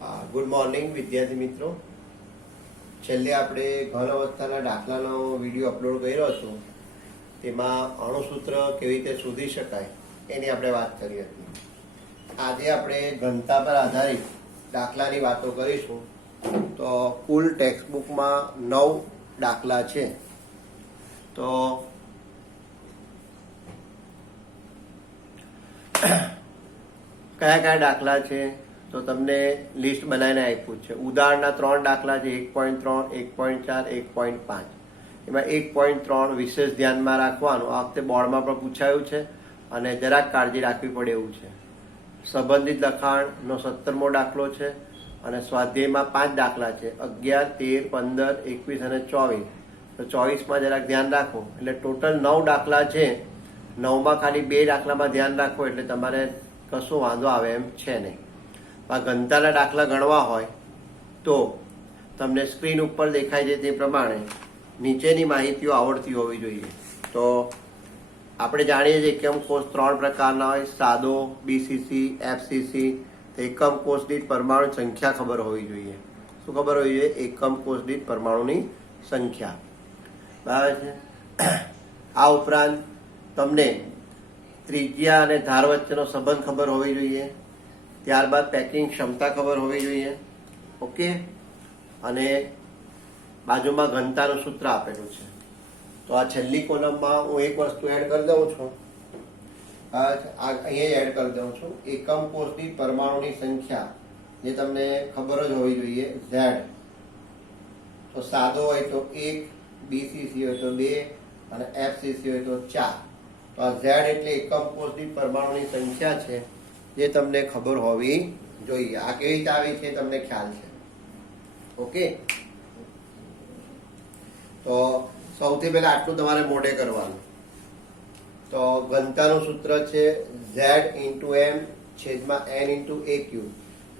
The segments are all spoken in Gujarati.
ગુડ મોર્નિંગ વિદ્યાર્થી મિત્રો. છેલ્લે આપણે ઘન અવસ્થાના દાખલાનો વિડીયો અપલોડ કર્યો હતો. તેમાં અણુસૂત્ર કેવી રીતે શોધી શકાય એની આપણે વાત કરી હતી. આજે આપણે ઘનતા પર આધારિત દાખલાની વાતો કરીશું. તો કુલ ટેક્સ્ટબુકમાં 9 દાખલા છે. તો કયા કયા દાખલા છે તો તમને લિસ્ટ બનાવીને આપ્યું છે. ઉદાહરણના 3 દાખલા છે, 1.3, 1.4, 1.5. એમાં 1.3 વિશેષ ધ્યાનમાં રાખવાનું. આ વખતે બોર્ડમાં પણ પૂછાયું છે અને જરાક કાળજી રાખવી પડે એવું છે. સંબંધિત લખાણનો 17મો દાખલો છે અને સ્વાધ્યાયમાં 5 દાખલા છે, 11, 13, 15, 21 અને 24. તો 24માં જરાક ધ્યાન રાખો. એટલે ટોટલ 9 દાખલા છે. 9માં ખાલી 2 દાખલામાં ધ્યાન રાખો એટલે તમારે કશો વાંધો આવે એમ છે નહીં. આ ઘનતાના દાખલા ગણવા હોય તો તમને સ્ક્રીન ઉપર દેખાય છે તે પ્રમાણે નીચેની માહિતીઓ આવડતી હોવી જોઈએ. તો આપણે જાણીએ છીએ એકમ કોષ 3 પ્રકારના હોય, સાદો, બીસીસી, એફસીસી. તો એકમ કોષ દીઠ પરમાણુ સંખ્યા ખબર હોવી જોઈએ. શું ખબર હોવી જોઈએ? એકમ કોષ દીઠ પરમાણુની સંખ્યા. બરાબર છે. આ ઉપરાંત તમને ત્રિજ્યા અને ધાર વચ્ચેનો સંબંધ ખબર હોવી જોઈએ. ત્યારબાદ પેકિંગ ક્ષમતા ખબર હોવી જોઈએ. ઓકે. અને બાજુમાં ઘનતાનું સૂત્ર આપેલું છે. તો આ છેલ્લી કોલમમાં હું એક વસ્તુ એડ કરી દઉં છું. અહીંયા એડ કરી દઉં છું. એકમ કોષની પરમાણુની સંખ્યા જે તમને ખબર જ હોવી જોઈએ, Z. તો સાદો હોય તો 1, બીસીસી હોય તો 2 અને એફસીસી હોય તો 4. તો આ Z એટલે એકમ કોષની પરમાણુની સંખ્યા છે જે તમને ખબર હોવી જોઈએ. આ કેવી રીતે આવી છે તમને ખ્યાલ છે. ઓકે. તો સૌથી પહેલા આટલું તમારે મોઢે કરવાનું. તો ઘનતાનું સૂત્ર છે Z×m/n/a³.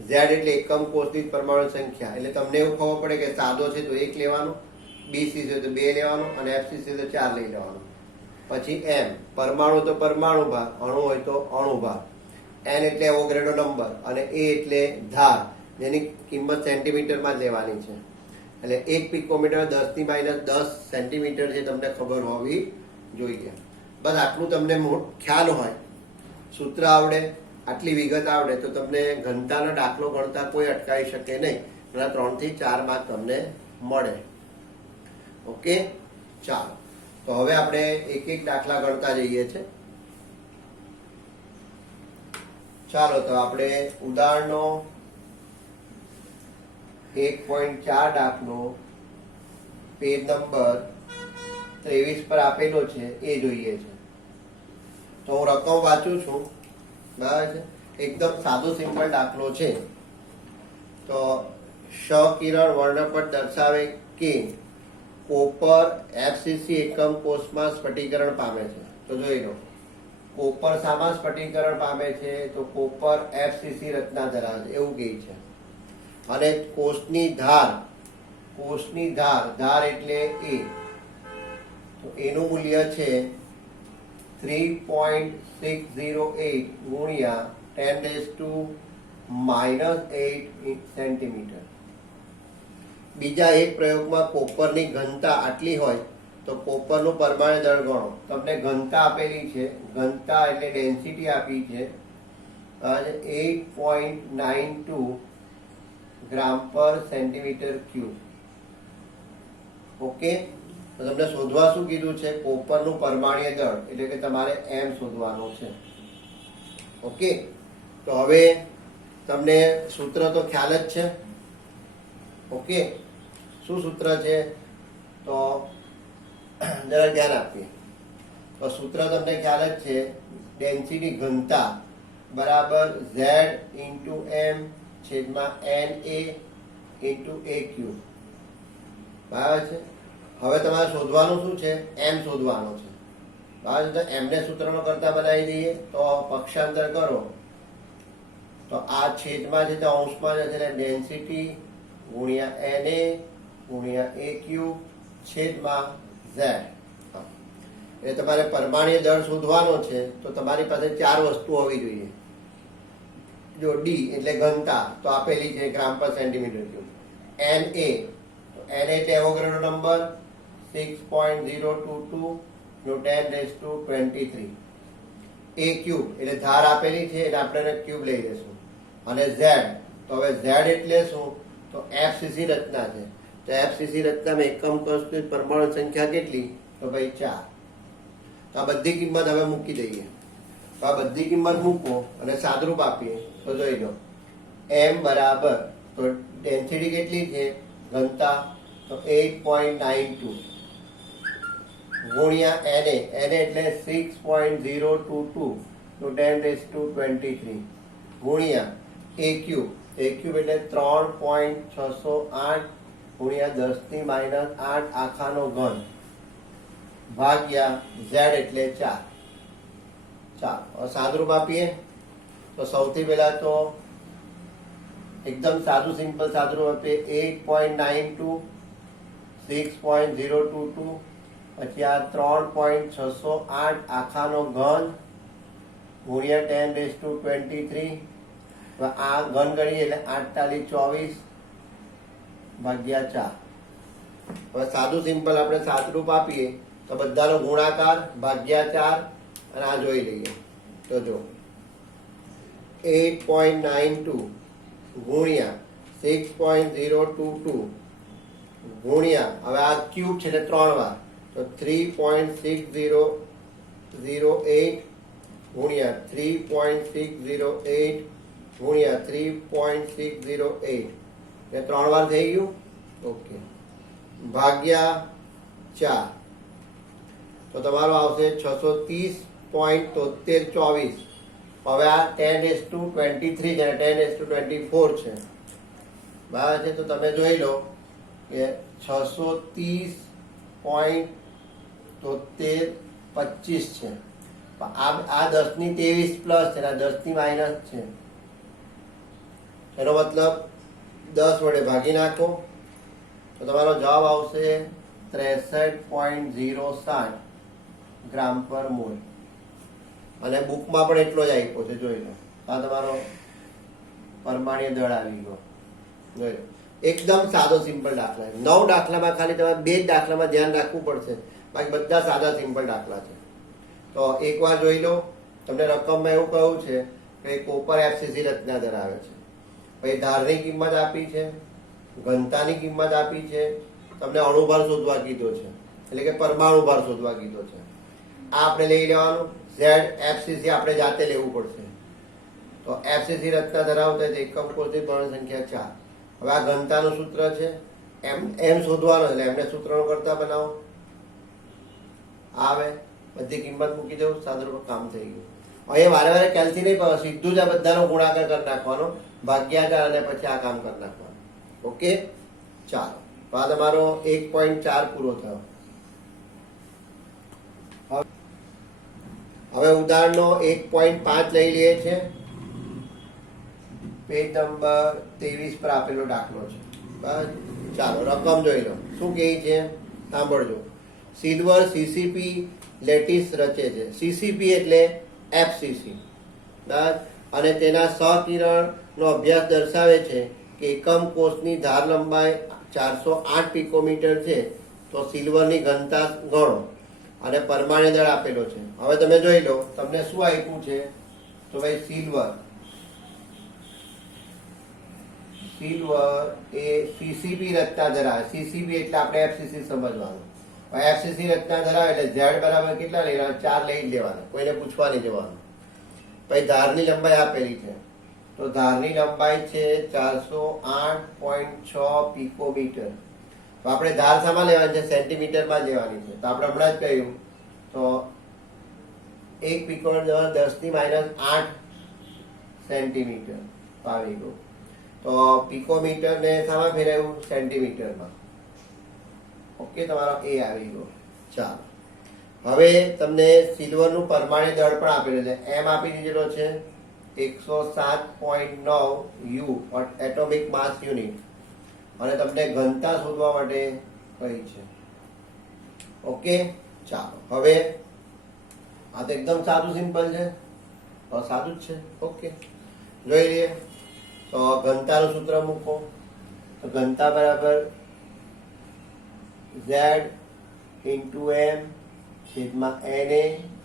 Z એટલે એકમ કોષની પરમાણુ સંખ્યા. એટલે તમને એવું ખબર પડે કે સાદો છે તો 1 લેવાનું, બીસીસી હોય તો 2 લેવાનું અને એફસીસી હોય તો 4 લઈ લેવાનું. પછી m પરમાણુ તો પરમાણુ ભાગ, અણુ હોય તો અણુ ભાગ. n એટલે એવોગેડ્રો નંબર અને a એટલે ધાર, જેની કિંમત સેન્ટીમીટરમાં જ લેવાની છે. એટલે 1 પિકોમીટર 10⁻10 સેન્ટીમીટર જે તમને ખબર હોવી જોઈએ. બસ આટલું તમને ખ્યાલ હોય, સૂત્ર આવડે, આટલી વિગત આવડે તો તમને ઘનતાનો દાખલો ગણતા કોઈ અટકાવી શકે નહીં. એના 3 થી 4 માર્ક તમને મળે. ઓકે. ચાલો, તો હવે આપણે એક એક દાખલા ગણતા જઈએ છીએ. ચાલો, તો આપણે ઉદાહરણનો 1.4 દાખલો પેજ નંબર 23 પર આપેલો છે એ જોઈએ છે. તો હું રકમ વાંચું છું. બરાબર છે. એકદમ સાદો સિમ્પલ દાખલો છે. તો સકિરણ વર્ણપટ દર્શાવે કે કોપર એફસીસી એકમ કોષમાં સ્ફટિકીકરણ પામે છે. તો જોઈ લો, કોપર શામાં સ્ફટિકીકરણ પામે છે? તો કોપર એફસીસી રચના ધરાવે છે એવું કહે છે. અને કોષની ધાર એટલે A, તો એનું મૂલ્ય છે 3.608 ગુણ્યા 10⁻⁸ સેન્ટીમીટર. બીજા એક પ્રયોગમાં કોપરની ઘનતા આટલી હોય તો કોપરનું પરમાણુ દળ ગણો. તમને ઘનતા આપેલી છે, ઘનતા એટલે ડેન્સિટી આપી છે 8.92 ગ્રામ પર સેન્ટીમીટર ક્યુબ. ઓકે. તો તમને શોધવા શું કીધું છે? કોપરનું પરમાણ્વીય દળ, એટલે કે તમારે m શોધવાનું છે. ઓકે. તો હવે તમને સૂત્ર તો ખ્યાલ જ છે. ઓકે. શું સૂત્ર છે? તો જરા ધ્યાન આપીએ. તો સૂત્ર તમને ખ્યાલ જ છે. ડેન્સિટી ઘનતા બરાબર Z×m/na/a³. બરાબર છે. હવે તમારે શોધવાનું શું છે? m શોધવાનું છે. બરાબર છે. તો m ને સૂત્રમાં કરતા બનાવી દઈએ. તો પક્ષાંતર કરો તો આ છેદમાં છે તે અંશમાં જશે એટલે ડેન્સિટી ગુણ્યા na ગુણ્યા a³ છેદમાં z. એ તમારે પરમાણ્વીય દળ શોધવાનો છે તો તમારી પાસે 4 વસ્તુ હોવી જોઈએ. જો ડી એટલે ઘનતા તો આપેલી છે ગ્રામ પર સેન્ટીમીટર ક્યુબ. Na તો Na એટલે એવોગાડ્રો નંબર 6.022 નો 10⁻23. A ક્યુબ એટલે ધાર આપેલી છે એટલે આપણે ક્યુબ લઈ લેશું. અને Z તો હવે Z એટલે શું? તો FCC રચના છે. તો FCC રચનામાં એકમ કોષની પરમાણુ સંખ્યા કેટલી? તો ભાઈ 4. તો આ બધી કિંમત હવે મૂકી દઈએ. તો આ બધી કિંમત મૂકો અને સાદરૂપ આપીએ તો જોઈ લો. M બરાબર તો ડેન્સિટી કેટલી છે? ઘનતા તો 8.92 ગુણ્યા Na એટલે 6.022 નો 10⁻23 ગુણ્યા A ક્યુબ એટલે 3.608 ગુણ્યા 10⁻8 આખાનો ઘન ભાગ્યા Z એટલે 4. ચાલો સાદરૂપ આપીએ તો સૌથી પહેલા તો એકદમ સાદું સિમ્પલ સાદરૂપ આપીએ. 8.92 6.022 પછી આ 3.608 આખાનો ઘન ગુણ્યા 10⁻23 આ ઘન ગણીએ એટલે 4824 ભાગ્યા 4. હવે સાદું સિમ્પલ આપણે સાદરૂપ આપીએ તો બધાનો ગુણાકાર ભાગ્યા 4 અને આ જોઈ લઈએ તો જો 8.92 ગુણ્યા 6.022 ગુણ્યા હવે આ ક્યુબ છે એટલે 3 વાર તો 3.6008 ગુણ્યા 3.608 ગુણ્યા 3.608 એટલે 3 વાર થઈ ગયું. ઓકે ભાગ્યા 4 તો તમારો આવશે 630.7324. હવે આ 10⁻23 છે 10⁻24 છે બરાબર છે. તો તમે જોઈ લો કે 630.7325 છે. આ 10⁻23 પ્લસ છે આ 10⁻- છે. એનો મતલબ 10 વડે ભાગી નાખો તો તમારો જવાબ આવશે 63.060 ગ્રામ પર મોલ. અને બુકમાં પણ એટલો જ આપ્યો છે જોઈ લો. આ તમારો પરમાણ્વીય દળ આવી ગયો જોઈ લો. એકદમ સાદો સિમ્પલ દાખલા છે. 9 દાખલામાં ખાલી તમારે 2 જ દાખલામાં ધ્યાન રાખવું પડશે, બાકી બધા સાદા સિમ્પલ દાખલા છે. તો એકવાર જોઈ લો. તમને રકમમાં એવું કહ્યું છે કે કોપર FCC રચના ધરાવે છે. પછી ધારની કિંમત આપી છે, ઘનતાની કિંમત આપી છે, તમને અણુભાર શોધવા કીધો છે એટલે કે પરમાણુ ભાર શોધવા કીધો છે. આ આપણે લઈ લેવાનું. Z FCC આપણે જાતે લેવું પડશે. તો FCC રચના ધરાવતા એકમ કોષની પરમાણુ સંખ્યા 4. હવે આ ઘનતાનું સૂત્ર છે એમ શોધવાનું એટલે એમને સૂત્રનો કરતા બનાવો આવે બધી કિંમત મૂકી દઉં સાદરૂપ કામ થઈ ગયું. અહીંયા વારે વારે કેલ્સી નહીં પણ સીધું જ આ બધાનો ગુણાકાર કરી નાખવાનો ભાગ્યાકાર અને પછી આ કામ કરી નાખવાનું. ઓકે ચાલો તો આ તમારો 1.4 પૂરો થયો. હવે ઉદાહરણનો 1.5 લઈ લઈએ છે. પેજ નંબર 23 પર આપેલો દાખલો છે. બસ ચાલો રકમ જોઈ લો. શું કહે છે સાંભળજો. સિલ્વર CCP લેટિસ રચે છે. CCP એટલે FCC બસ અને તેના સહકિરણનો અભ્યાસ દર્શાવે છે કે એકમ કોષની ધાર લંબાઈ 408 પિકોમીટર છે. તો સિલ્વરની ઘનતા ગણો અને પરમાણ્વીય દળ આપેલો છે. હવે તમે જોઈ લો તમને શું આપ્યું છે તો ભાઈ સિલ્વર એ CCP રચના ધરાવે. CCP એટલે આપણે FCC સમજવાનું. FCC રચના ધરાવે એટલે Z બરાબર કેટલા લઈ લેવાના? 4 લઈ લેવાના, કોઈને પૂછવા નહીં જવાનું. પછી ધારની લંબાઈ આપેલી છે તો ધારની લંબાઈ છે 408.6 પિકોમીટર. તો આપણે ધાર શામાં લેવાની છે? સેન્ટીમીટરમાં લેવાની છે. તો આપણે હમણાં જ કહ્યું તો 1 પિકોમીટર 10⁻8 સેન્ટીમીટર આવી ગયું. તો પિકોમીટર ને શામાં ફેરવ્યું? સેન્ટીમીટરમાં. ઓકે તમારો A આવી ગયો. ચાલો હવે તમને સિલ્વરનું પરમાણ્વીય દળ પણ આપેલું છે. M આપી દીધેલો છે 107.9 U એટોમિક માસ યુનિટ અને તમને ઘનતા શોધવા માટે કહી છે. ઓકે ચાલો હવે આ તો એકદમ સાદું સિમ્પલ છે. સાદું જ છે. ઓકે જોઈ લઈએ. તો ઘનતાનું સૂત્ર મૂકો. તો ઘનતા બરાબર Z ઇન્ટુ M છેદમાં NA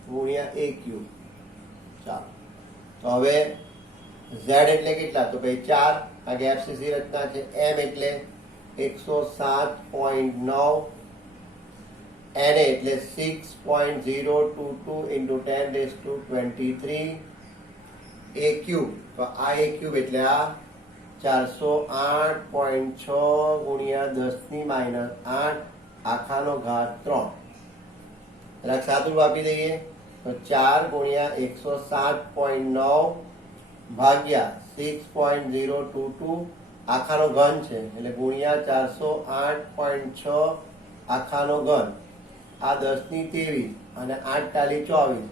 ગુણ્યા AQ. ચાલો, તો હવે Z એટલે કેટલા? તો ભાઈ 4, આ કે FCC રચના છે. M એટલે 107.9, NA એટલે 6.022 into 10⁻23, AQ તો આ AQ એટલે આ 408.6 ગુણ્યા 10⁻8 આખાનો ઘાત 3. જરાક સાદું આપી દઈએ તો 4 ગુણ્યા 107.9 ભાગ્યા 6.022 આખાનો ઘન છે એટલે ગુણ્યા 408.6 આખાનો ઘન. આ 10⁻23 અને 8 ટાલી 24.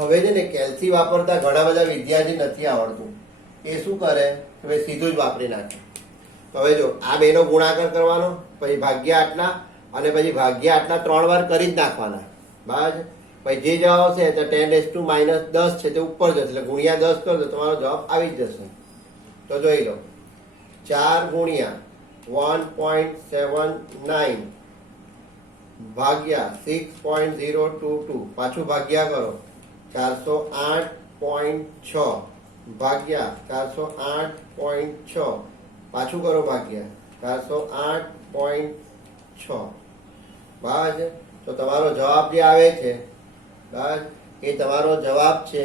હવે છે ને કેલ્સી વાપરતા ઘણા બધા વિદ્યાર્થી નથી આવડતું. એ શું કરે કે ભાઈ સીધું જ વાપરી નાખે. તો હવે જો આ બેનો ગુણાકાર કરવાનો, પછી ભાગ્યા આટલા, અને પછી ભાગ્યા આટલા 3 વાર કરી જ નાખવાના. બરાબર. પછી જે જવાબ આવશે તો 10⁻10 છે તે ઉપર જશે એટલે ગુણ્યા 10 કરો તો તમારો જવાબ આવી જ જશે. તો જોઈ લો, 4 ગુણ્યા 1.79 ભાગ્યા 6.022 પાછું ભાગ્યા કરો 408.6 ભાગ્યા 408.6 પાછું કરો ભાગ્યા 408.6. બરાબર છે. તો તમારો જવાબ જે આવે છે બરાબર એ તમારો જવાબ છે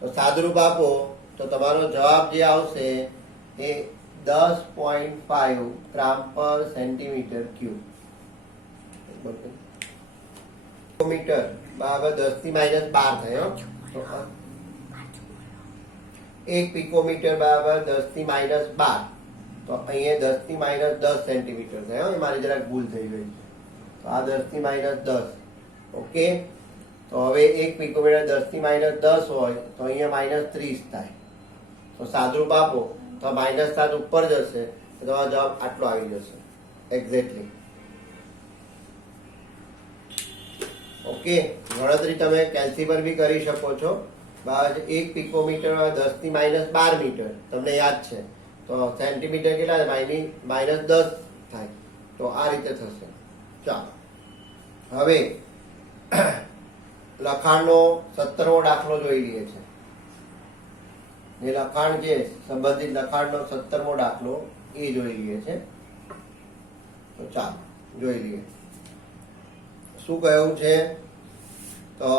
તો સાદુરૂપ આપો તો તમારો જવાબ જે આવશે એ 10.5 ગ્રામ પર સેન્ટીમીટર ક્યુબ. મીટર બરાબર 10⁻12 થયો. તો 1 પિકોમીટર બરાબર 10⁻12. તો અહીંયા 10⁻10 સેન્ટીમીટર થયો. એ મારી જરાક ભૂલ થઈ ગઈ છે. તો આ 10⁻10. ઓકે. તો હવે 1 પિકોમીટર 10⁻10 હોય તો અહીંયા -30 થાય. તો સાદુરૂપ આપો તો -7 ઉપર જશે તો તમારો જવાબ આટલો આવી જશે એક્ઝેક્ટલી. ઓકે. ગણતરી તમે કેલ્સી પર બી કરી શકો છો. બસ 1 પિકોમીટર 10⁻12 મીટર તમને યાદ છે. તો સેન્ટીમીટર કેટલા છે? -10 થાય. તો આ રીતે થશે. ચાલો, હવે લખાણનો 17મો દાખલો જોઈ લઈએ છે. જે લખાણ છે સંબંધિત લખાણનો 17મો દાખલો એ જોઈ લઈએ છે. તો ચાલો જોઈ લઈએ શું કહ્યું છે. તો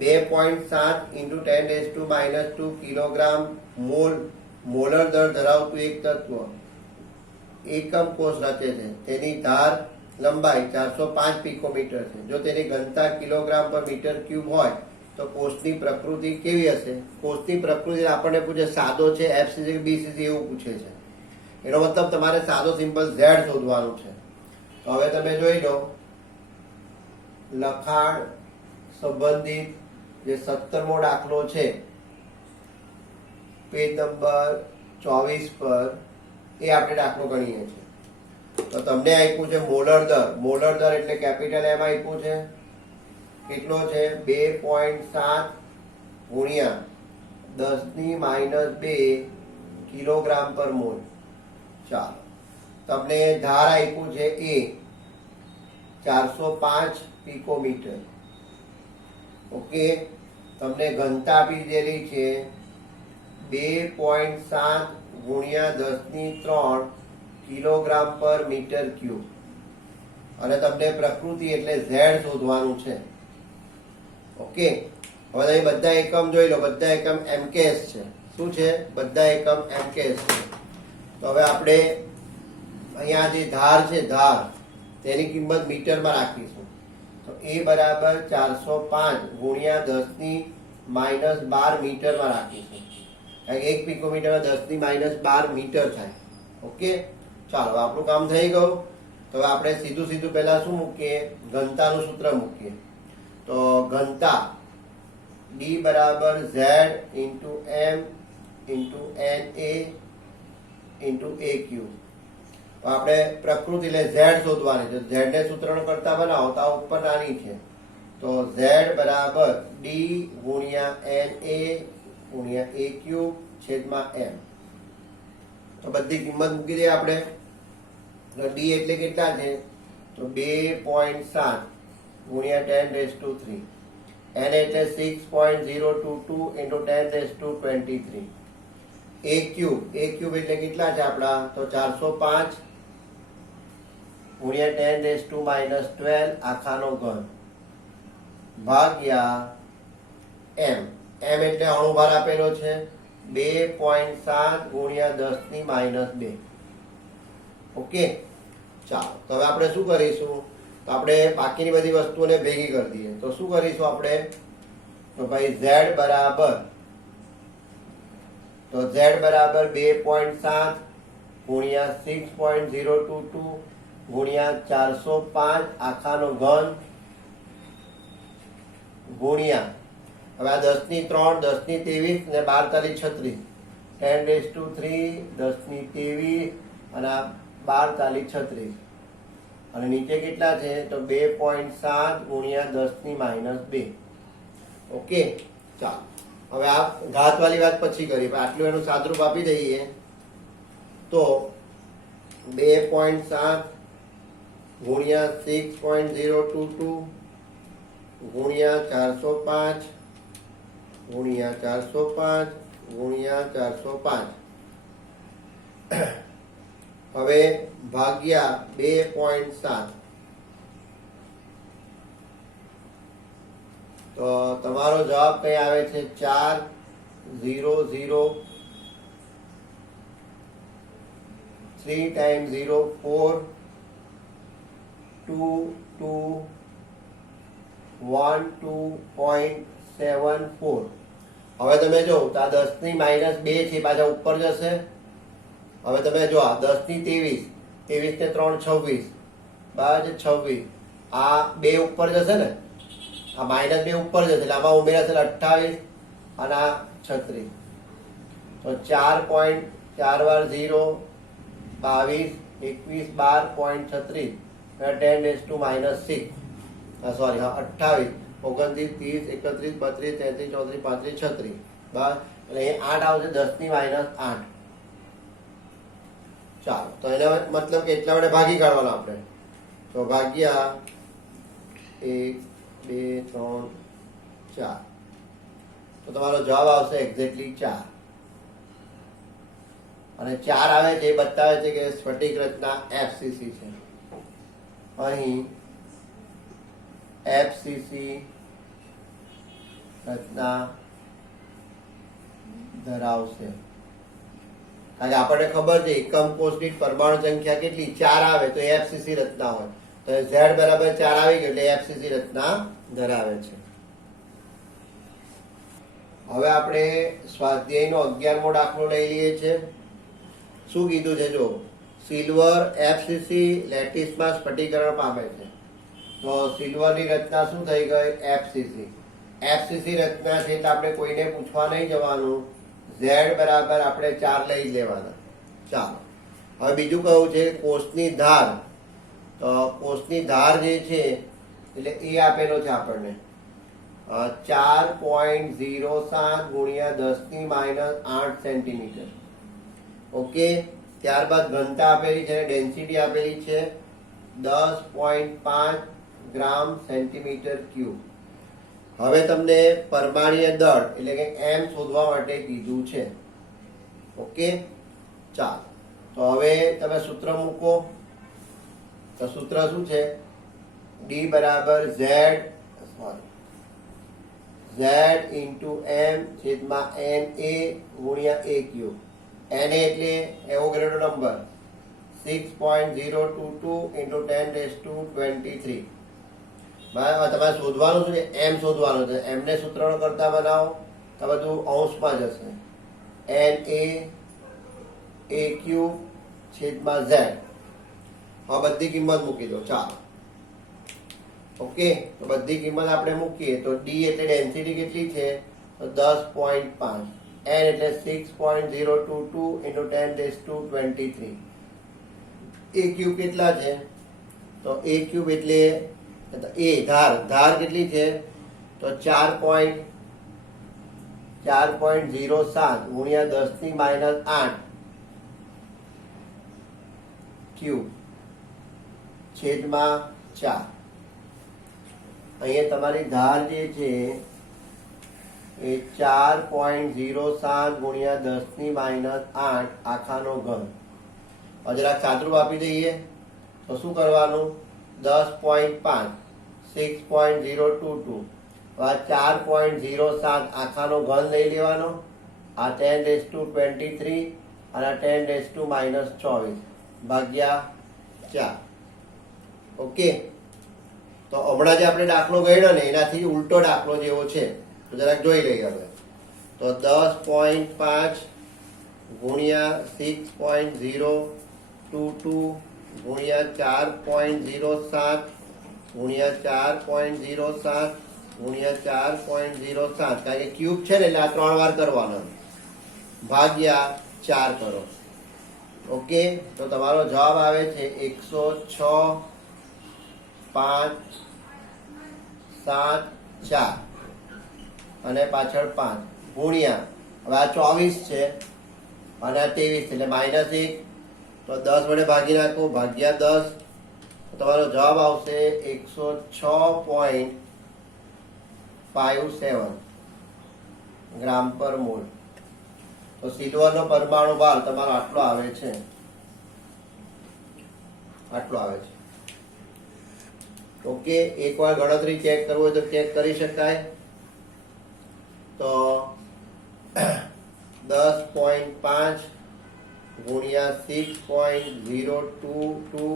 2.7 × 10⁻² કિલોગ્રામ મોલર દર ધરાવતું એક તત્વ એકમ કોષ રચે છે. તેની ધાર લંબાઈ 405 પિકોમીટર છે. જો તેની ઘનતા કિલોગ્રામ પર મીટર ક્યુબ હોય તો કોષની પ્રકૃતિ કેવી હશે? કોષની પ્રકૃતિ આપણને પૂછે સાદો છે, FCC કે BCC એવું પૂછે છે. એનો મતલબ તમારે સાદો સિમ્પલ Z શોધવાનું છે. તો હવે તમે જોઈ લો લખાણ સંબંધિત જે 17મો દાખલો છે પેજ નંબર 24 પર એ આપણે દાખલો ગણીએ છીએ. તો તમને આપ્યું છે મોલર દર. મોલર દર એટલે કેપિટલ M આપ્યું છે. કેટલો છે? 2.7 ગુણ્યા 10⁻² કિલોગ્રામ પર મોલ. ચાલો, તમને ધાર આપ્યું છે એ 405 પિકોમીટર. ઓકે. તમને ઘનતા આપી દીધેલી છે 2.7 ગુણ્યા 10⁻³ કિલોગ્રામ પર મીટર ક્યુબ. અને તમને પ્રકૃતિ એટલે Z શોધવાનું છે. ઓકે. હવે તમે બધા એકમ જોઈ લો. બધા એકમ MKS છે. શું છે? બધા એકમ MKS છે. તો હવે આપણે અહીંયા જે ધાર છે ધાર તેની કિંમત મીટરમાં રાખીશું. તો એ બરાબર 405 ગુણ્યા 10⁻12 મીટરમાં રાખીશું. 1 પિકોમીટરમાં 10⁻12 મીટર થાય. ઓકે. ચાલો, આપણું કામ થઈ ગયું. તો આપણે સીધું પહેલા શું મૂકીએ? ઘનતાનું સૂત્ર મૂકીએ. તો ઘનતા D બરાબર Z into M into NA into AQ. આપણે પ્રકૃતિ એટલે ઝેડ શોધવાની છે. ઝેડ ને સૂત્રણ કરતા બનાવો તો આ ઉપર નાની છે, તો ઝેડ બરાબર ડી ગુણ્યા એન એ ગુણ્યા એ ક્યુબ છેદમાં એમ. તો બધી કિંમત મૂકી દઈએ આપણે. ડી એટલે કેટલા છે? તો 2.7 ગુણ્યા 10⁻³ એન એટલે 6.022 into 10⁻23. એ ક્યુબ એટલે કેટલા છે આપણા? તો 405 ગુણ્યા 10⁻12 આખાનો ઘન ભાગ્યા એમ. એમ એટલે અણુભાર આપેલો છે 2.7 ગુણ્યા 10⁻². ઓકે, ચાલો. તો હવે આપણે શું કરીશું? તો આપણે બાકીની બધી વસ્તુઓને ભેગી કરી દઈએ. તો શું કરીશું આપણે? તો ભાઈ z બરાબર 2.7 ગુણ્યા 6.022 ગુણ્યા 405 આખાનો ઘન ગુણ્યા, હવે આ 10 ની 3, 10 ની 23 ને 12 તાલી 36, 10 ની 23 અને આ 12 તાલી 36 અને નીચે કેટલા છે? તો 2.7 ગુણ્યા 10⁻². ઓકે, ચાલો. હવે આ ઘાતવાળી વાત પછી કરીએ, આટલું એનું સાદરૂપ આપી દઈએ. તો 2.7 ગુણ્યા 6.022 ગુણ્યા 405 ગુણ્યા 405 ગુણ્યા 405 હવે ભાગ્યા 2.7. તો તમારો જવાબ કઈ આવે છે? 400 3 × 0 4 2 2 12.74. હવે તમે જો તો આ 10 ની -2 છે, પાછા ઉપર જશે. હવે તમે જો આ 10 ની 23 ને 3 26 બાદ 26 આ 2 ઉપર જશે ને, આ -2 ઉપર જશે એટલે આમાં ઉમેરાશે 28 અને આ 36. તો 4.4 વાર 0 22 21 12.36 10⁻6 સોરી હા 28 29 30 31 32 33 34 35 36 બસ. એટલે એ 8 આવશે 10 ની -8. ચાલો, તો એના મતલબ કે એટલા વડે ભાગી કાઢવાનો આપણે. તો ભાગ્યા 1 2 3 4. તો તમારો જવાબ આવશે એક્ઝેક્ટલી 4. અને 4 આવે છે એ બતાવે છે કે સ્ફટિક રચના FCC છે. અહીં FCC રચના ધરાવશે. કારણ કે આપણને ખબર છે એકમ કોષ દીઠ પરમાણુ સંખ્યા કેટલી? 4 આવે તો FCC રચના હોય. તો Z બરાબર 4 આવી ગયું એટલે FCC રચના ધરાવે છે. હવે આપણે સ્વાધ્યાયનો 11મો દાખલો લઈ લઈએ છીએ. શું કીધું છે? જો સિલ્વર FCC લેટિસમાં સ્ફટિકીકરણ પામે છે. તો સિલ્વરની રચના શું થઈ ગઈ? FCC રચના છે એટલે આપણે કોઈને પૂછવા નહીં જવાનું. Z બરાબર આપણે 4 લઈ લેવાના. ચાલો, હવે બીજું કહું છે કોષની ધાર. તો કોષની ધાર જે છે એટલે એ આપેલો છે આપણને 4.07 ગુણ્યા 10⁻8 સેન્ટીમીટર. ઓકે, ત્યારબાદ ઘનતા આપેલી છે, ડેન્સિટી આપેલી છે 10.5 ગ્રામ સેન્ટીમીટર ક્યુબ. હવે તમને પરમાણ્વીય દળ એટલે કે M શોધવા માટે કીધું છે. ઓકે, ચાલો. તો હવે તમે સૂત્ર મૂકો. તો સૂત્ર શું છે? D બરાબર Z into M છેદમાં NA ગુણ્યા A ક્યુબ. NA એટલે એવોગાડ્રો નંબર 6.022 into 10⁻23. બરાબર, તમારે શોધવાનું શું છે? M શોધવાનું છે. M ને સૂત્રણ કરતા બનાવો તો બધું અંશમાં જશે. NA A ક્યુબ છેદમાં Z. હવે બધી કિંમત મૂકી દો. ચાલો, ઓકે. તો બધી કિંમત આપણે મૂકીએ તો D એટલે ડેન્સિટી કેટલી છે? તો 10.5. N એટલે 6.022 into 10⁻23. એ ક્યુબ કેટલા છે? તો એ ક્યુબ એટલે એ ધાર કેટલી છે? તો 4.07 ગુણ્યા 10⁻8 ક્યુબ છેદમાં 4. અહીંયા તમારી ધાર જે છે એ 4.07 ગુણ્યા 10⁻8 આખાનો ઘન. હવે જરાક સાદરૂપ આપી દઈએ તો શું કરવાનું? 10.5 6.022 આ 4.07 આખાનો ઘન લઈ લેવાનો. આ 10⁻23 અને 10⁻24 ભાગ્યા 4. ઓકે, તો હમણાં જે આપણે દાખલો ગણ્યો ને એનાથી ઉલટો દાખલો જેવો છે તો જરાક જોઈ લઈએ. હવે તો 10.5 ગુણ્યા 6.022 ગુણ્યા 4.07 ગુણ્યા 4.07 ગુણ્યા 4.07 કારણ કે ક્યુબ છે ને એટલે આ 3 વાર કરવાનો ભાગ્યા 4 કરો. ઓકે, તો તમારો જવાબ આવે છે 106 5 7 4 અને પાછળ 5 ગુણ્યા હવે આ 24 છે અને આ 23 એટલે -1 તો 10 વડે ભાગી નાખો ભાગ્યા 10 તમારો જવાબ આવશે 106.57 ગ્રામ પર મોલ. તો સિલ્વરનો પરમાણુ ભાર તમારો આટલો આવે છે, આટલો આવે છે. ઓકે, એકવાર ગણતરી ચેક કરવું હોય તો ચેક કરી શકાય. તો 10.5 ગુણ્યા 6.022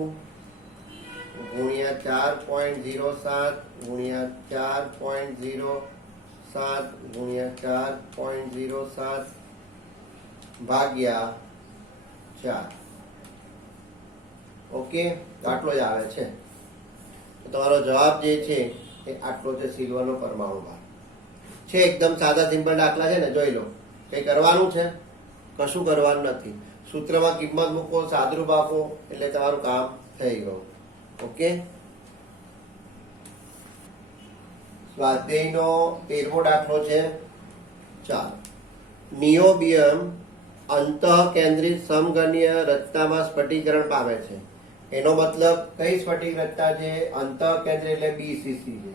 ગુણ્યા 4.07 ગુણ્યા 4.07 ગુણ્યા 4.07 ભાગ્યા 4. ઓકે, આટલો જ આવે છે. તો તમારો જવાબ જે છે એ આટલો છે, સિલ્વરનો પરમાણુ ભાર છે. એકદમ સાદા સિમ્પલ દાખલા છે ને, જોઈ લો. કઈ કરવાનું છે? કશું કરવાનું નથી. સૂત્રમાં કિંમત મૂકો, સાદરૂપ આપો એટલે તમારું કામ થઈ ગયું. ઓકે, સ્વાધ્યાયનો 13મો દાખલો છે. ચાલો, નિયોબિયમ અંતઃકેન્દ્રિત સમઘનીય રચનામાં સ્ફટિકીકરણ પામે છે. એનો મતલબ કઈ સ્ફટિક રચના છે? અંતઃકેન્દ્રિત એટલે બીસીસી છે.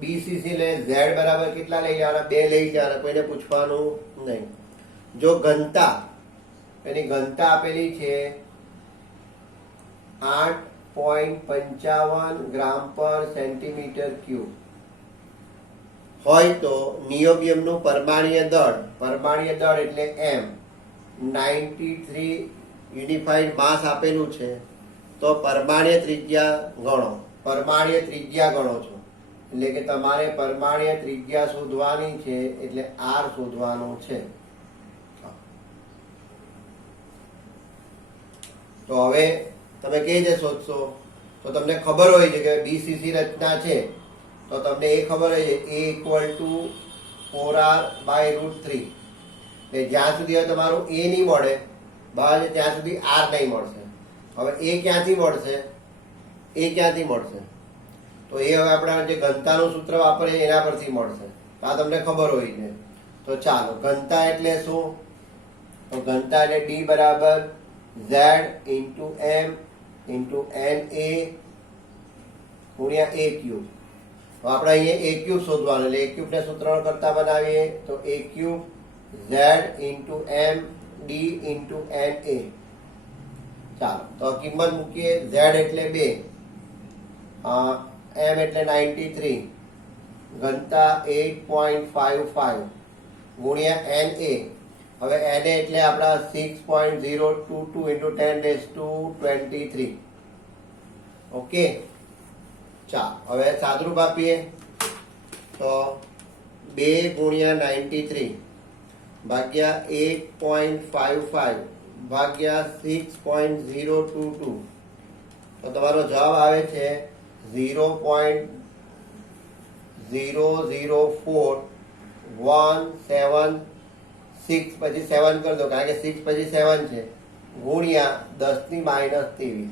બીસીસી એટલે ઝેડ બરાબર કેટલા લઈ જવાના? 2 લઈ જવાના, કોઈને પૂછવાનું નહીં. જો ઘનતા, એની ઘનતા આપેલી છે 8.55 ગ્રામ પર સેન્ટીમીટર ક્યુબ હોય તો નિયોબિયમનું પરમાણ્વીય દળ એટલે એમ 93 યુનિફાઈડ માસ આપેલું છે. તો પરમાણ્વીય ત્રિજ્યા ગણો. પરમાણ્વીય ત્રિજ્યા ગણો છો એટલે કે તમારે પરમાણ્વીય ત્રિજ્યા શોધવાની છે, એટલે આર શોધવાનું છે. તો હવે તમે કઈ રીતે શોધશો? તો તમને ખબર હોય છે કે બીસીસી રચના છે, તો તમને એ ખબર હોય છે A = 4r/√3. એટલે જ્યાં સુધી તમારું એ નહીં મળે બહાર ત્યાં સુધી આર નહીં મળશે. હવે એ ક્યાંથી મળશે? તો એ હવે આપણા જે ઘનતાનું સૂત્ર વાપરીએ એના પરથી મળશે. આ તમને ખબર હોય છે. તો ચાલો, ઘનતા એટલે શું? તો ઘનતા એટલે D બરાબર Z × M × NA ગુણ્યા A ક્યુબ. તો આપણે અહીંયા A ક્યુબ શોધવાનું, એટલે A ક્યુબ ને સૂત્ર કરતા બનાવીએ તો A cube Z × M D × NA. ચાલો, તો કિંમત મૂકીએ. Z એટલે 2, M એટલે 93, ઘનતા 8.55 ગુણ્યા NA. હવે NA એટલે આપણા 6.022 × 10⁻23. ઓકે, ચાલો હવે સાદરૂપ આપીએ તો 2 ગુણ્યા 93 ભાગ્યા 8.55 ભાગ્યા 6.022. તો તમારો જવાબ આવે છે 0.00417 6 પછી 7 કરી દો કારણ કે 6 પછી 7 છે ગુણ્યા 10⁻23.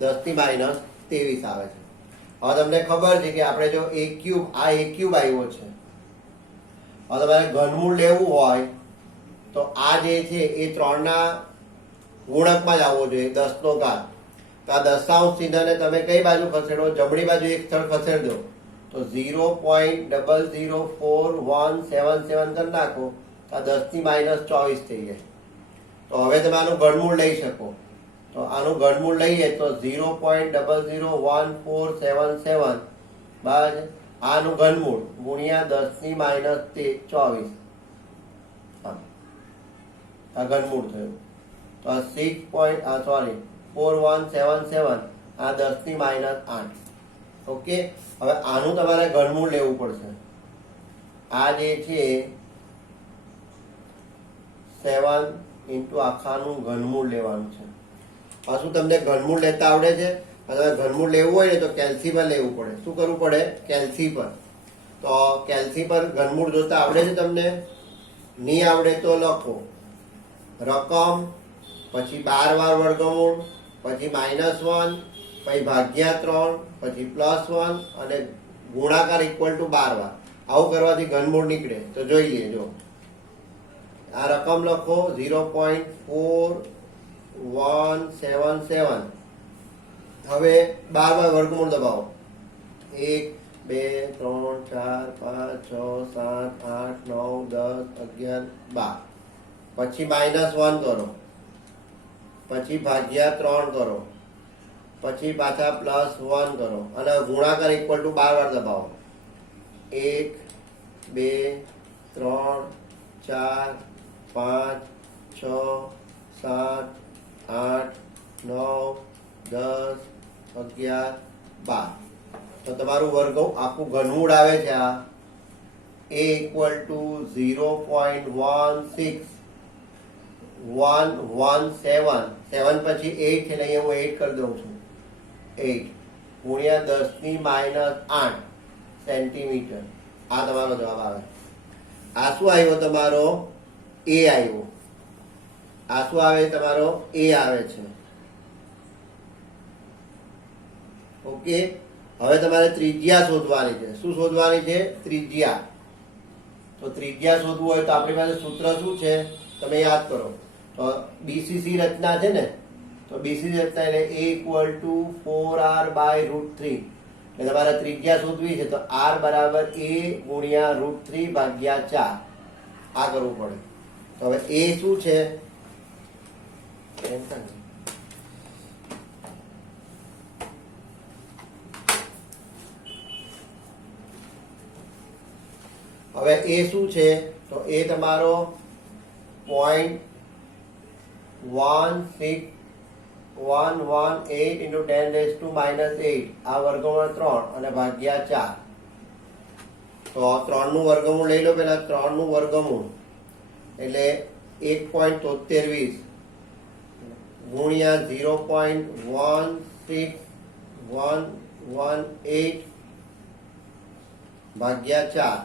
10⁻23 આવે છે. હવે તમને ખબર છે કે આપણે જો a ક્યુબ આવ્યો છે. હવે તમારે ઘનમૂળ લેવું હોય તો આ જે છે એ 3ના ગુણકમાં જ આવવો જોઈએ, 10 નો ઘાત. તો આ દશાંશ ચિહ્નને તમે કઈ બાજુ ખસેડો, જમણી બાજુ એક સ્થળ ખસેડજો તો 0.004177 કરી નાખો તો આ 10⁻24 થઈ જાય. તો હવે તમે આનું ઘનમૂળ લઈ શકો. તો આનું ઘનમૂળ લઈએ તો 0.001477 બાદ આનું ઘનમૂળ ગુણ્યા 10⁻24 આ ઘનમૂળ થયું. તો આ 4177 આ 10⁻8. ઓકે, હવે આનું તમારે ઘનમૂળ લેવું પડશે. આ જે છે 7 ઇન્ટુ આખાનું ઘનમૂળ લેવાનું છે. પાછું તમને ઘનમૂળ લેતા આવડે છે? તમે ઘનમૂળ લેવું હોય ને તો કેલ્સી પર લેવું પડે. શું કરવું પડે? કેલ્સી પર. તો કેલ્સી પર ઘનમૂળ જોતા આવડે છે તમને? નહીં આવડે તો લખો રકમ, પછી 12 વાર વર્ગમૂળ, પછી -1, પછી /3, પછી +1 અને ગુણાકાર = 12 વાર. આવું કરવાથી ઘનમૂળ નીકળે. તો જોઈ લેજો. આ રકમ લખો 0.4177. હવે 12 વાર વર્ગમૂળ દબાવો. 1 2 3 4 5 6 7 8 9 10 11 12. પછી -1 કરો, પછી /3 કરો, પછી પાછા +1 કરો અને ગુણાકાર = 12 વાર દબાવો. 1 2 3 4 5 6 7 8 9 10 11 12. તો તમારું વર્ગ આખું ઘનમૂળ આવે છે આ a = 0.16117. 7 પછી 8 છે ને અહીંયા હું 8 કરી દઉં છું. 8 ગુણ્યા 10⁻8 સેન્ટીમીટર. આ તમારો જવાબ આવે. આ શું આવ્યો તમારો? a આવ્યો. આ શું આવે? તમારો a આવે છે. ઓકે, હવે તમારે ત્રિજ્યા શોધવાની છે. શું શોધવાની છે? ત્રિજ્યા. તો ત્રિજ્યા શોધવું હોય તો આપણી પાસે સૂત્ર શું છે તમે યાદ કરો. તો બીસીસી રચના છે ને, તો બીસીસી રચના એટલે a = 4r/√3. એટલે તમારે ત્રિજ્યા શોધવી છે તો r બરાબર a ગુણ્યા √3/4 આ કરવું પડે. તો હવે a શું છે? હવે એ શું છે? તો એ તમારો 0.16118 × 10⁻8 આ વર્ગમૂળ 3 અને /4. તો 3 નું વર્ગમૂળ લઈ લો. પેલા 3 નું વર્ગમૂળ એટલે 1.73 ગુણ્યા 0.16118 /4.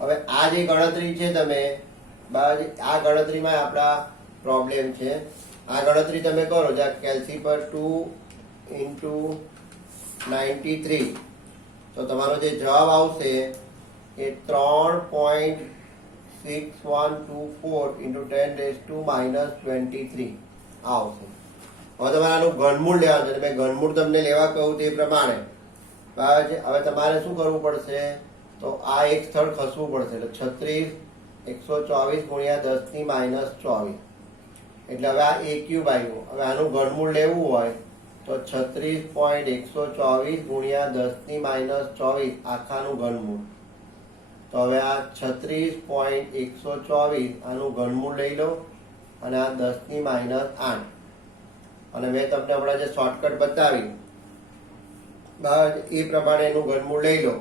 હવે આ જે ગણતરી છે તમે આ ગણતરીમાં આપણા પ્રોબ્લેમ છે. આ ગણતરી તમે કરો જ્યાં કેલ્સી પર 2 × 93. તો તમારો જે જવાબ આવશે એ 3.6124 × 10⁻23 આવશે. હવે તમારે આનું ઘનમૂળ લેવાનું છે. મેં ઘનમૂળ તમને લેવા કહ્યું તે પ્રમાણે. હવે તમારે શું કરવું પડશે? તો આ એક સ્થળ ખસવું પડશે. એટલે 36 124 ગુણ્યા 10⁻24. એટલે હવે આ a ક્યુબ આવ્યું. હવે આનું ઘનમૂળ લેવું હોય તો 36.124 ગુણ્યા 10⁻24 આખાનું ઘનમૂળ. તો હવે આ 36.124 આનું ઘનમૂળ લઈ લો અને આ 10⁻8. અને મેં તમને હમણાં જે શોર્ટકટ બતાવી એ પ્રમાણે એનું ઘનમૂળ લઈ લો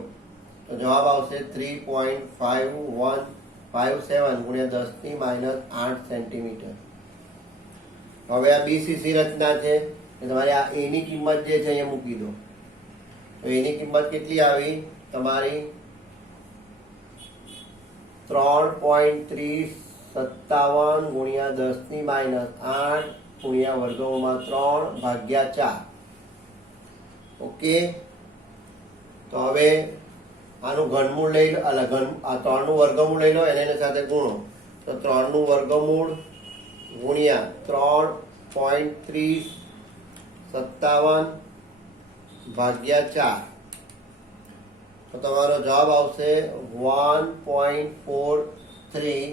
તો જવાબ આવશે 3.5157 ગુણ્યા 10⁻8 સેન્ટીમીટર. હવે આ બીસીસી રચના છે. તમારે આ a ની કિંમત જે છે અહીંયા મૂકી દો. તો એની કિંમત કેટલી આવી તમારી 3.3057 ગુણ્યા 10 ની -8 ગુણ્યા વર્ગમૂળમાં 3 ભાગ્યા 4. ઓકે, તો હવે આનું ઘનમૂળ લઈ લો, આ 3 નું વર્ગમૂળ લઈ લો, એની સાથે ગુણો. તો 3 નું વર્ગમૂળ ગુણ્યા 3.3057 ભાગ્યા 4, તો તમારો જવાબ આવશે 1.43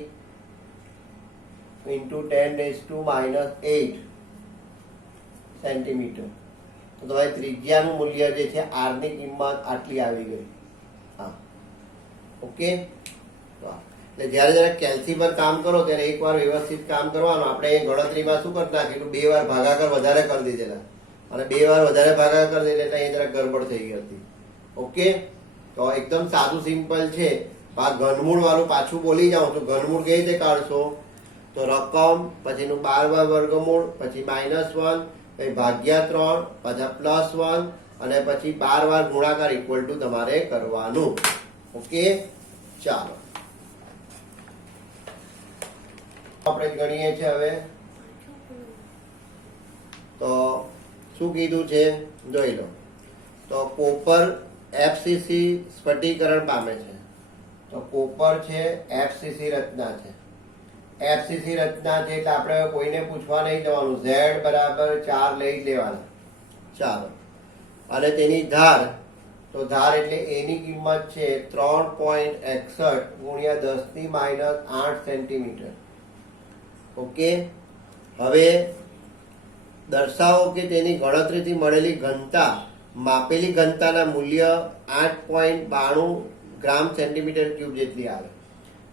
into 10⁻⁸ સેન્ટીમીટર. તો તમારી ત્રિજ્યાનું મૂલ્ય જે છે r ની કિંમત આટલી આવી ગઈ. હા, ઓકે. એટલે જ્યારે કેલ્સી પર કામ કરો ત્યારે એકવાર વ્યવસ્થિત કામ કરવાનું. આપણે એ ગણતરીમાં શું કરતા નાખેલું, 2 વાર ભાગાકાર વધારે કરી દીધેલા અને 2 વાર વધારે ભાગાકાર કરી દીધેલા, એટલે એ જરાક ગડબડ થઈ ગઈ હતી. ઓકે, તો એકદમ સાદું સિમ્પલ છે. આ ઘનમૂળ વાળું પાછું બોલી જાઉં છું. ઘનમૂળ કેવી રીતે કાઢશો, તો રકમ પછીનું 12 વર્ગમૂળ, પછી -1, પછી ભાગ્યા 3, પાછા +1 અને પછી 12 વાર ગુણાકાર ઇક્વલ ટુ તમારે કરવાનું. ઓકે, ચાલો આપણે ગણીએ છીએ હવે. તો શું કીધું છે જોઈ લો. તો કોપર FCC સ્ફટિકરણ પામે છે. તો કોપર છે FCC રચના છે. FCC રચના છે એટલે આપણે કોઈને પૂછવા નહીં જવાનું. Z બરાબર 4 લઈ લેવાના. ચાલો, અને તેની ધાર, તો ધાર એટલે એની કિંમત છે 3.61 ગુણ્યા 10 ની -8 સેન્ટીમીટર. ઓકે, હવે દર્શાવો કે તેની ગણતરીથી મળેલી ઘનતા માપેલી ઘનતાના મૂલ્ય 8.92 ગ્રામ સેન્ટીમીટર ક્યુબ જેટલી આવે.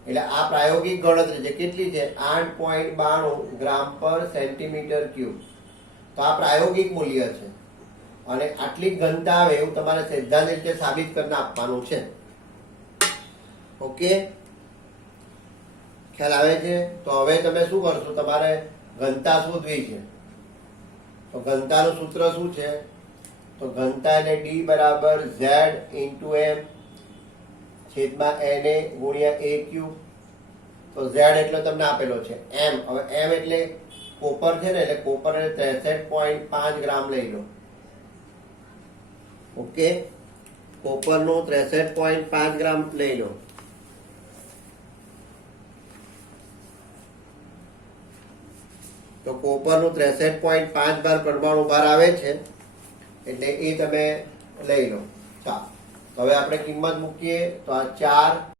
એટલે આ પ્રાયોગિક ગણતરી છે. કેટલી છે? 8.92 ગ્રામ પર સેન્ટીમીટર ક્યુબ. તો આ પ્રાયોગિક મૂલ્ય છે અને આટલી ઘનતા આવે એવું તમારે સૈદ્ધાંતિક રીતે સાબિત કરીને આપવાનું છે. ઓકે, ખ્યાલ આવે છે? તો હવે તમે શું કરશો, તમારે ઘનતા શોધવી છે. તો ઘનતાનું સૂત્ર શું છે? તો ઘનતા એટલે D બરાબર Z ઇન્ટુ M છેદમાં NA ગુણ્યા A ક્યુબ. તો Z એટલો તમને આપેલો છે M. હવે M એટલે કોપર છે ને, એટલે કોપર 63.5 ગ્રામ લઈ લો. ઓકે, કોપરનું 63.5 ગ્રામ લઈ લો. તો કોપરનું 63.5 બાર પરમાણુ ભાર આવે છે, એટલે એ તમે લઈ લો. ચાલો, હવે આપણે કિંમત મૂકીએ. તો આ 4